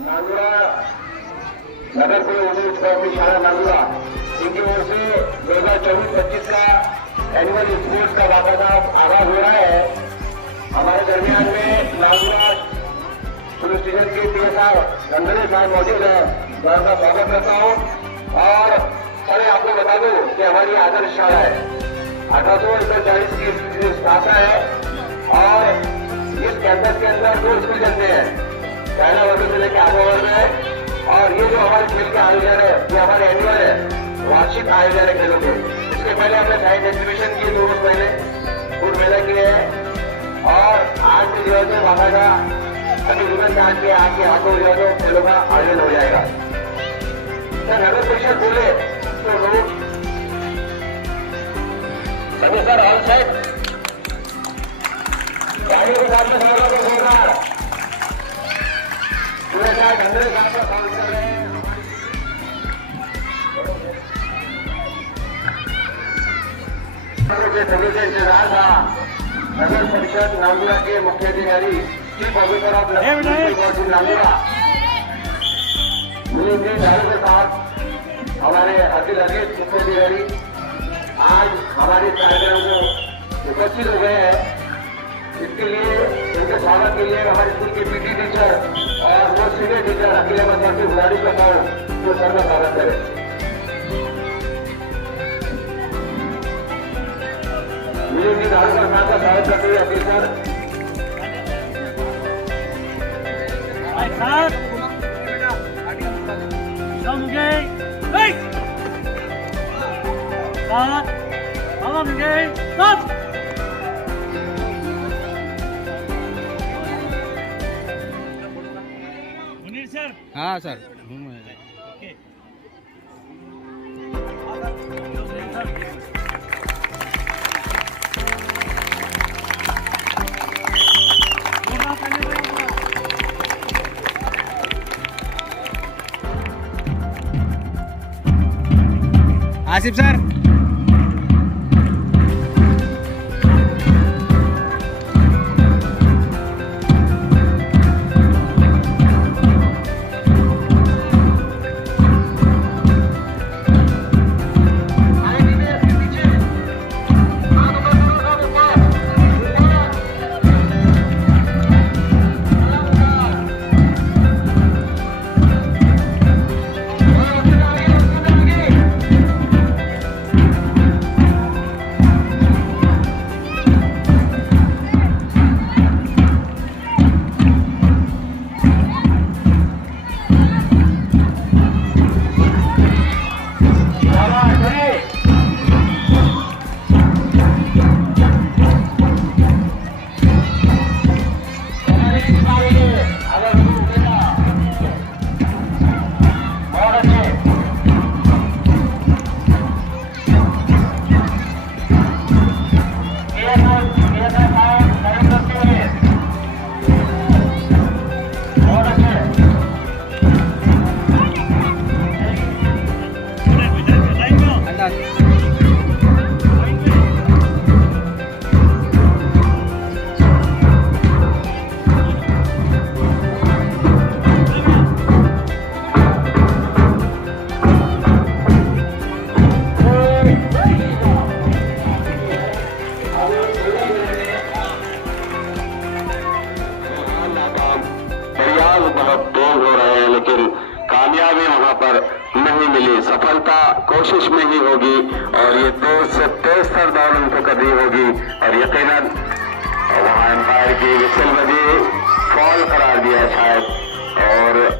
नांदुरा नगर से उन्नीस कौमी शाला नांदुरा इनकी ओर से 2024-25 का एनुअल स्पोर्ट्स का वार्तालाप आगाज हो रहा है। हमारे दरमियान में नांदुरा पुलिस स्टेशन के पीएसआर रंगने साहब मौजूद है। मैं उनका स्वागत करता हूँ। और सर आपको बता दूं कि हमारी आदर्श शाला है 1840 की स्थापना है और इस कैंपस के अंदर 2 स्कूल चलते हैं, पहला वर्ग से लेकर 8वां वर्ग है। और ये जो हमारे खेल के आयोजन है ये हमारे एनुअल है, वार्षिक आयोजन है खेलों के। इसके पहले हमने साइंस एग्जीबिशन किए 2 रोज पहले फूड मेला किए हैं और आज के जो है बाकायदा अभी रिबन काट के आपके हाथों जो है खेलों का आयोजन हो जाएगा। सर नगर परिषद बोले तो लोग सभी सर ऑल सेट गाड़ियों के साथ में सब लोग बोल रहा है पूरे साथ धंधे के साथ कॉल कर रहे हैं। सभी से इंतजार था नगर परिषद नांदुरा के मुख्य अधिकारी चीफ ऑफिसर ऑफ नांदुरा मिलेंगे के साथ हमारे अब्दुल अजीज मुख्य अधिकारी आज हमारे कार्यक्रम को उपस्थित हो गए हैं। इसके लिए उनके स्वागत के लिए हमारे स्कूल के पीटी टीचर और वो सीनियर टीचर अखिल अहमद साहब की गुजारिश करता हूँ जो सर का स्वागत करें। मिलेंगे धारण का स्वागत करते हुए अखिल सर सर। हाँ सर। आसिफ सर। बहुत तेज हो रहे हैं लेकिन कामयाबी वहां पर नहीं मिली। सफलता कोशिश में ही होगी और ये तेज से तेज सर दौड़ उनको करनी होगी और यकीनन वहां एम्पायर की विसल बजी फॉल करार दिया शायद और